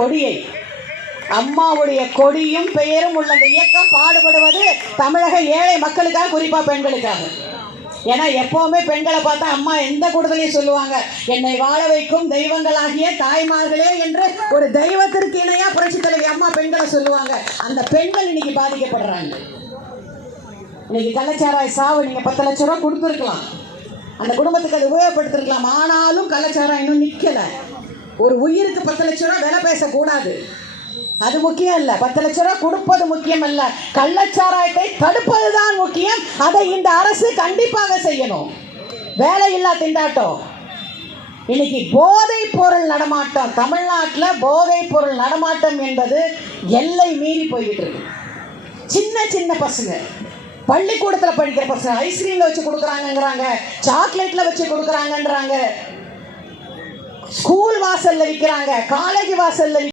கொடியை அம்மாவுடைய கொடியும் பெயரும் உள்ள இந்த இயக்கம் பாடுபடுவது தமிழக ஏழை மக்களுக்காக, குறிப்பா பெண்களுக்காக. ஏன்னா எப்பவுமே பெண்களை பார்த்தா அம்மா எந்த கூடுதலையும் சொல்லுவாங்க, என்னை வாழ வைக்கும் தெய்வங்களாகிய தாய்மார்களே என்று ஒரு தெய்வத்திற்கு இணையா புரட்சி தலைவி அம்மா பெண்களை சொல்லுவாங்க. அந்த பெண்கள் இன்னைக்கு பாதிக்கப்படுறாங்க. இன்னைக்கு கள்ளச்சாராய சாவு நீங்க 10 லட்சம் ரூபாய் கொடுத்துருக்கலாம், அந்த குடும்பத்துக்கு அதை உபயோகப்படுத்திருக்கலாம். ஆனாலும் கள்ளச்சாராயம் இன்னும் நிக்கல. ஒரு உயிருக்கு 10 லட்சம் ரூபாய் விலை பேசக்கூடாது, அது முக்கியம் இல்ல. 10 லட்சம் ரூபாய் கொடுப்பது முக்கியம் அல்ல, கள்ளச்சாராயத்தை தடுப்பதுதான் முக்கியம். அதை இந்த அரசு கண்டிப்பாக செய்யணும். வேலையில்லா திண்டாட்டம், இன்னைக்கு போதைப் பொருள் நடமாட்டம், தமிழ்நாட்டில் போதைப் பொருள் நடமாட்டம் என்பது எல்லை மீறி போய்கிட்டு இருக்கு. சின்ன சின்ன பசங்க, பள்ளிக்கூடத்தில் படிக்கிற பசங்க ஐஸ்கிரீம்ல வச்சு கொடுக்குறாங்கிறாங்க, சாக்லேட்ல வச்சு கொடுக்குறாங்கன்றாங்க, ஸ்கூல் வாசல்ல விற்கிறாங்க, காலேஜ் வாசல்ல